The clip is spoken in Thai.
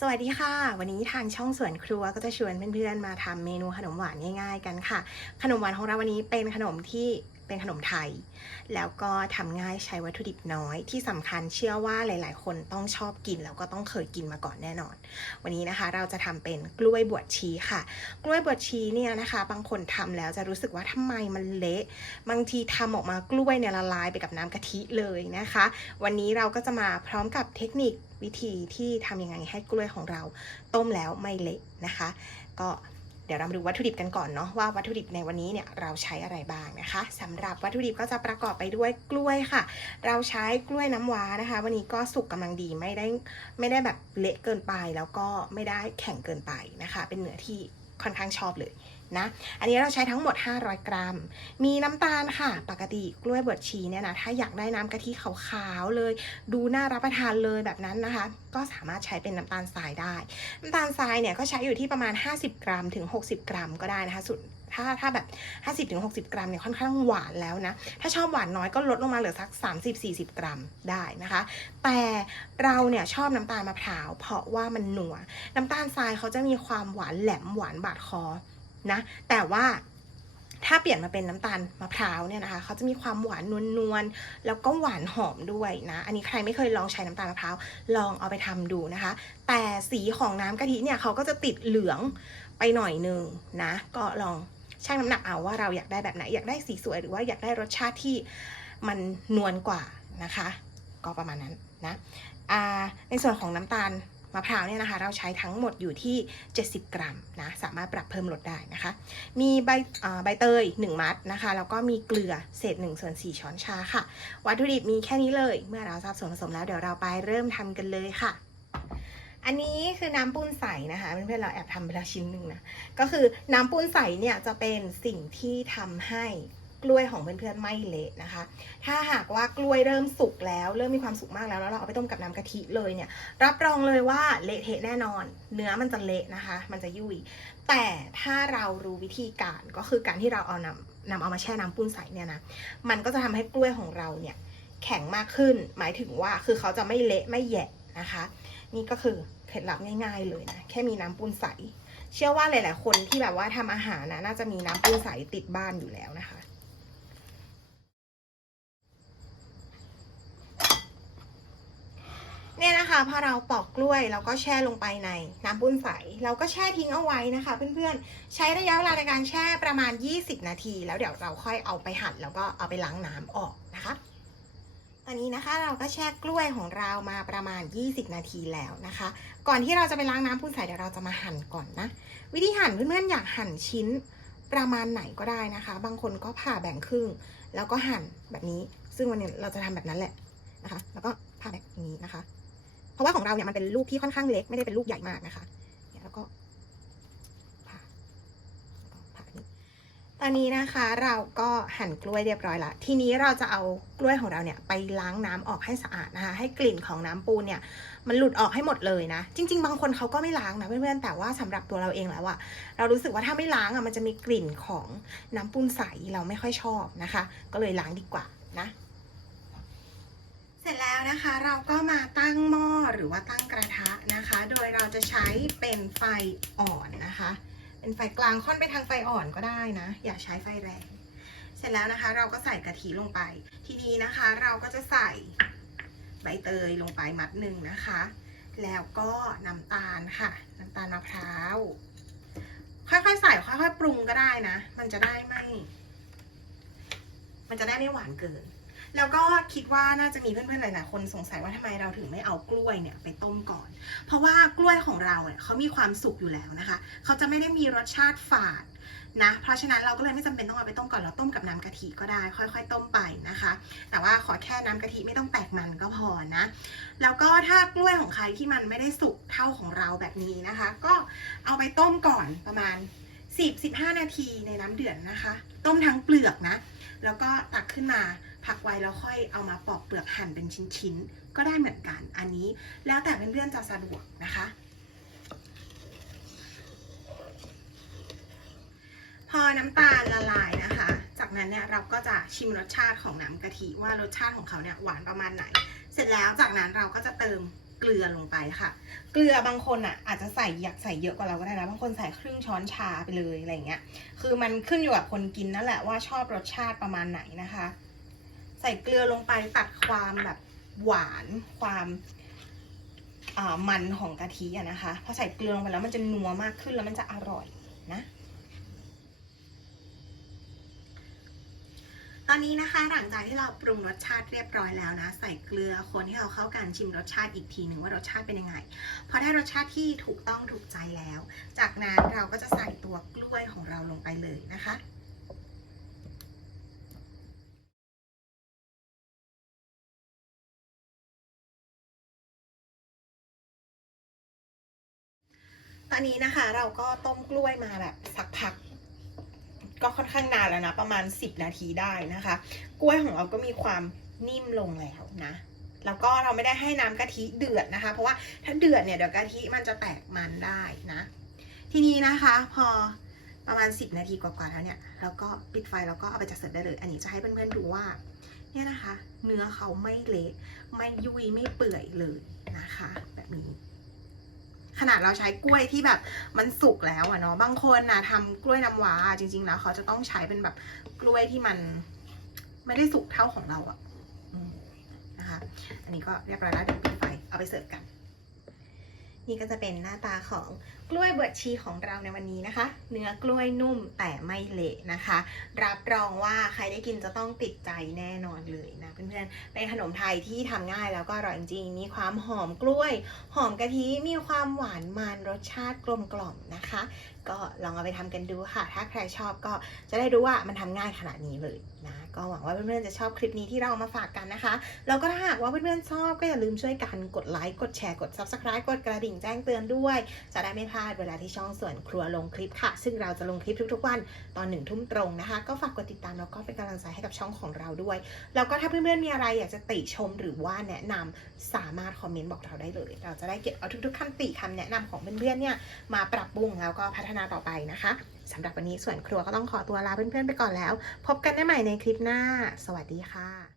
สวัสดีค่ะ วันนี้ทางช่องสวนครัวก็จะชวนเพื่อนๆมาทำเมนูขนมหวานง่ายๆกันค่ะ ขนมหวานของเราวันนี้เป็นขนมที่ เป็นขนมไทย แล้วก็ทำง่ายใช้วัตถุดิบน้อย ที่สำคัญเชื่อว่าหลาย ๆ คนต้องชอบกิน แล้วก็ต้องเคยกินมาก่อนแน่นอน วันนี้นะคะเราจะทำเป็นกล้วยบวชชีค่ะ กล้วยบวชชีเนี่ยนะคะ บางคนทำแล้วจะรู้สึกว่าทำไมมันเละ บางทีทำออกมากล้วยเนี่ยละลายไปกับน้ำกะทิเลยนะคะ วันนี้เราก็จะมาพร้อมกับเทคนิควิธีที่ทำยังไงให้กล้วยของเราต้มแล้วไม่เละนะคะ ก็ เดี๋ยวเรามาดูวัตถุดิบกันก่อนเนาะว่าวัตถุดิบในวันนี้เนี่ยเราใช้อะไรบ้างนะคะสำหรับวัตถุดิบก็จะประกอบไปด้วยกล้วยค่ะ เราใช้กล้วยน้ำว้านะคะ วันนี้ก็สุกกำลังดีไม่ได้ไม่ได้แบบเละเกินไปแล้วก็ไม่ได้แข็งเกินไปนะคะ เป็นเนื้อที่ค่อนข้างชอบเลยนะ อันนี้เราใช้ทั้งหมด 500 กรัม มีน้ำตาลค่ะ ปกติกล้วยบดชีเนี่ยนะ ถ้าอยากได้น้ำกะทิขาวๆเลย ดูน่ารับประทานเลยแบบนั้นนะคะ ก็สามารถใช้เป็นน้ำตาลทรายได้ น้ำตาลทรายเนี่ยก็ใช้อยู่ที่ประมาณ 50 กรัม ถึง 60 กรัมก็ได้นะคะ สุดถ้าถ้าแบบ 50ถึง60 กรัมเนี่ยค่อนข้างหวานแล้วนะ ถ้าชอบหวานน้อยก็ลดลงมาเหลือสัก 30-40 กรัมได้นะคะ แต่เราเนี่ยชอบน้ำตาลมะพร้าว เพราะว่ามันหนัว น้ำตาลทรายเขาจะมีความหวานแหลมหวานบาดคอ นะ แต่ว่าถ้าเปลี่ยนมาเป็นน้ำตาลมะพร้าวเนี่ยนะคะเขาจะมีความหวานนวลๆแล้วก็หวานหอมด้วยนะ อันนี้ใครไม่เคยลองใช้น้ำตาลมะพร้าวลองเอาไปทำดูนะคะ แต่สีของน้ำกะทิเนี่ยเขาก็จะติดเหลืองไปหน่อยนึงนะ ก็ลองชั่งน้ำหนักเอาว่าเราอยากได้แบบไหนอยากได้สีสวยหรือว่าอยากได้รสชาติที่มันนวลกว่านะคะ ก็ประมาณนั้นนะในส่วนของน้ำตาล มะพร้าวเนี่ยนะคะ เราใช้ทั้งหมดอยู่ที่ 70 กรัมนะสามารถปรับเพิ่มลดได้นะคะ มีใบใบเตย 1 มัดนะคะ แล้วก็มีเกลือเศษ1ส่วน4ช้อนชาค่ะ วัตถุดิบมีแค่นี้เลย เมื่อเราทราบส่วนผสมแล้วเดี๋ยวเราไปเริ่มทำกันเลยค่ะอันนี้คือน้ำปูนใสนะคะเพื่อนๆเราแอบทำไปแล้วชิ้นหนึ่งนะก็คือน้ำปูนใสเนี่ยจะเป็นสิ่งที่ทำให้ กล้วยของเพื่อนๆไม่เละนะคะ ถ้าหากว่ากล้วยเริ่มสุกแล้วเริ่มมีความสุกมากแล้วแล้วเราเอาไปต้มกับน้ำกะทิเลยเนี่ย รับรองเลยว่าเละเทะแน่นอน เนื้อมันจะเละนะคะ มันจะยุ่ย แต่ถ้าเรารู้วิธีการก็คือการที่เราเอานำนำเอามาแช่น้ำปูนใสเนี่ยนะมันก็จะทำให้กล้วยของเราเนี่ยแข็งมากขึ้น หมายถึงว่าคือเขาจะไม่เละไม่แยะนะคะ นี่ก็คือเคล็ดลับง่ายๆเลยนะแค่มีน้ำปูนใส เชื่อว่าหลายๆคนที่แบบว่าทำอาหารนะน่าจะมีน้ำปูนใสติดบ้านอยู่แล้วนะคะ เนะคะพอเราปอกกล้วยเราก็แช่ลงไปในน้ำปุ้นใส เราก็แช่ทิ้งเอาไว้นะคะ เพื่อนๆ ใช้ระยะเวลาในการแช่ประมาณ 20 นาที แล้วเดี๋ยวเราค่อยเอาไปหั่นแล้วก็เอาไปล้างน้ำออกนะคะตอนนี้นะคะเราก็แช่กล้วยของเรามาประมาณ 20 นาทีแล้วนะคะ ก่อนที่เราจะไปล้างน้ำปุ้นใสเดี๋ยวเราจะมาหั่นก่อนนะ วิธีหั่นเพื่อนๆอยากหั่นชิ้นประมาณไหนก็ได้นะคะ บางคนก็ผ่าแบ่งครึ่ง แล้วก็หั่นแบบนี้ ซึ่งวันนี้เราจะทำแบบนั้นแหละนะคะ แล้วก็ผ่าแบบนี้นะคะ เพราะว่าของเราเนี่ยมันเป็นลูกที่ค่อนข้างเล็กไม่ได้เป็นลูกใหญ่มากนะคะเนี่ยแล้วก็ผ่าผ่าแบบนี้ตอนนี้นะคะเราก็หั่นกล้วยเรียบร้อยละทีนี้เราจะเอากล้วยของเราเนี่ยไปล้างน้ำออกให้สะอาดนะคะ ให้กลิ่นของน้ำปูนเนี่ยมันหลุดออกให้หมดเลยนะ จริง ๆ บางคนเขาก็ไม่ล้างนะเพื่อนๆแต่ว่าสำหรับตัวเราเองแล้วอะเรารู้สึกว่าถ้าไม่ล้างอะมันจะมีกลิ่นของน้ำปูนใสเราไม่ค่อยชอบนะคะ ก็เลยล้างดีกว่านะ ร็จแล้วนะคะเราก็มาตั้งหม้อหรือว่าตั้งกระทะนะคะ โดยเราจะใช้เป็นไฟอ่อนนะคะ เป็นไฟกลางค่อนไปทางไฟอ่อนก็ได้นะ อย่าใช้ไฟแรง เสร็จแล้วนะคะเราก็ใส่กะทิลงไป ทีนี้นะคะเราก็จะใส่ใบเตยลงไปมัดหนึ่งนะคะ แล้วก็น้ำตาลค่ะ น้ำตาลมะพร้าว ค่อยๆใส่ค่อยๆปรุงก็ได้นะ มันจะได้ไม่ มันจะได้ไม่หวานเกิน แล้วก็คิดว่าน่าจะมีเพื่อนๆหลายๆคนสงสัยว่าทำไมเราถึงไม่เอากล้วยเนี่ยไปต้มก่อน เพราะว่ากล้วยของเราเนี่ยเขามีความสุกอยู่แล้วนะคะ เขาจะไม่ได้มีรสชาติฝาดนะ เพราะฉะนั้นเราก็เลยไม่จำเป็นต้องเอาไปต้มก่อน เราต้มกับน้ำกะทิก็ได้ ค่อย ๆ ต้มไปนะคะ แต่ว่าขอแค่น้ำกะทิไม่ต้องแตกมันก็พอนะ แล้วก็ถ้ากล้วยของใครที่มันไม่ได้สุกเท่าของเราแบบนี้นะคะ ก็เอาไปต้มก่อนประมาณ10-15 นาทีในน้ำเดือดนะคะ ต้มทั้งเปลือกนะ แล้วก็ตักขึ้นมา พักไว้แล้วค่อยเอามาปอกเปลือกหั่นเป็นชิ้นๆ ก็ได้เหมือนกันอันนี้แล้วแต่เพื่อนๆจะสะดวกนะคะพอน้ำตาลละลายนะคะ จากนั้นเนี่ยเราก็จะชิมรสชาติของน้ำกะทิว่ารสชาติของเขาเนี่ยหวานประมาณไหน เสร็จแล้วจากนั้นเราก็จะเติมเกลือลงไปค่ะ เกลือบางคนอะอาจจะใส่อยากใส่เยอะกว่าเราก็ได้นะ บางคนใส่ครึ่งช้อนชาไปเลยอะไรเงี้ย คือมันขึ้นอยู่กับคนกินนั่นแหละว่าชอบรสชาติประมาณไหนนะคะ ใส่เกลือลงไปตัดความแบบหวานความมันของกะทิอะนะคะ พอใส่เกลือลงไปแล้วมันจะนัวมากขึ้นแล้วมันจะอร่อยนะ ตอนนี้นะคะหลังจากที่เราปรุงรสชาติเรียบร้อยแล้วนะ ใส่เกลือคนให้เราเข้ากันชิมรสชาติอีกทีหนึ่งว่ารสชาติเป็นยังไง พอได้รสชาติที่ถูกต้องถูกใจแล้ว จากนั้นเราก็จะใส่ตัวกล้วยของเราลงไปเลยนะคะ ตอนนี้นะคะเราก็ต้มกล้วยมาแบบสักพัก ก็ค่อนข้างนานแล้วนะ ประมาณ 10 นาทีได้นะคะ กล้วยของเราก็มีความนิ่มลงแล้วนะแล้วก็เราไม่ได้ให้น้ำกะทิเดือดนะคะ เพราะว่าถ้าเดือดเนี่ยเดี๋ยวกะทิมันจะแตกมันได้นะ ทีนี้นะคะพอประมาณ 10 นาทีกว่าๆแล้วเนี่ยแล้วก็ปิดไฟแล้วก็เอาไปจัดเสิร์ฟได้เลย อันนี้จะให้เพื่อนๆดูว่าเนี่ยนะคะ เนื้อเขาไม่เละไม่ยุยไม่เปื่อยเลยนะคะ แบบนี้ ขนาดเราใช้กล้วยที่แบบมันสุกแล้วอะเนาะบางคนนะทำกล้วยน้ำว้าจริง ๆ แล้วเขาจะต้องใช้เป็นแบบกล้วยที่มันไม่ได้สุกเท่าของเราอะอนะคะ อันนี้ก็เรียบร้อยแล้วเดี๋ยวปิดไฟเอาไปเสิร์ฟกัน นี่ก็จะเป็นหน้าตาของ กล้วยบวชชีของเราในวันนี้นะคะ เนื้อกล้วยนุ่มแต่ไม่เละนะคะ รับรองว่าใครได้กินจะต้องติดใจแน่นอนเลยนะเพื่อนๆเป็นขนมไทยที่ทำง่ายแล้วก็อร่อยจริงมีความหอมกล้วย หอมกะทิมีความหวานมันรสชาติกลมกล่อมนะคะ ก็ลองเอาไปทำกันดูค่ะ ถ้าใครชอบก็จะได้รู้ว่ามันทำง่ายขนาดนี้เลยนะก็หวังว่าเพื่อนๆจะชอบคลิปนี้ที่เราเอามาฝากกันนะคะแล้วก็ถ้าหากว่าเพื่อนๆชอบก็อย่าลืมช่วยกันกดไลค์กดแชร์กด subscribe กดกระดิ่งแจ้งเตือนด้วยจะได้ไม่พลาดเวลาที่ช่องส่วนครัวลงคลิปค่ะ ซึ่งเราจะลงคลิปทุกๆวันตอนหนึ่งทุ่มตรงนะคะ ก็ฝากกดติดตามแล้วก็เป็นกำลังใจให้กับช่องของเราด้วย แล้วก็ถ้าเพื่อนๆมีอะไรอยากจะติชมหรือว่าแนะนำสามารถคอมเมนต์บอกเราได้เลย เราจะได้เก็บเอาทุกๆคำติคำแนะนำของเพื่อนๆเนี่ยมาปรับปรุงแล้วก็พัฒนาต่อไปนะคะสำหรับวันนี้ส่วนครัวก็ต้องขอตัวลาเพื่อนๆไปก่อนแล้ว พบกันได้ใหม่ในคลิปหน้า สวัสดีค่ะ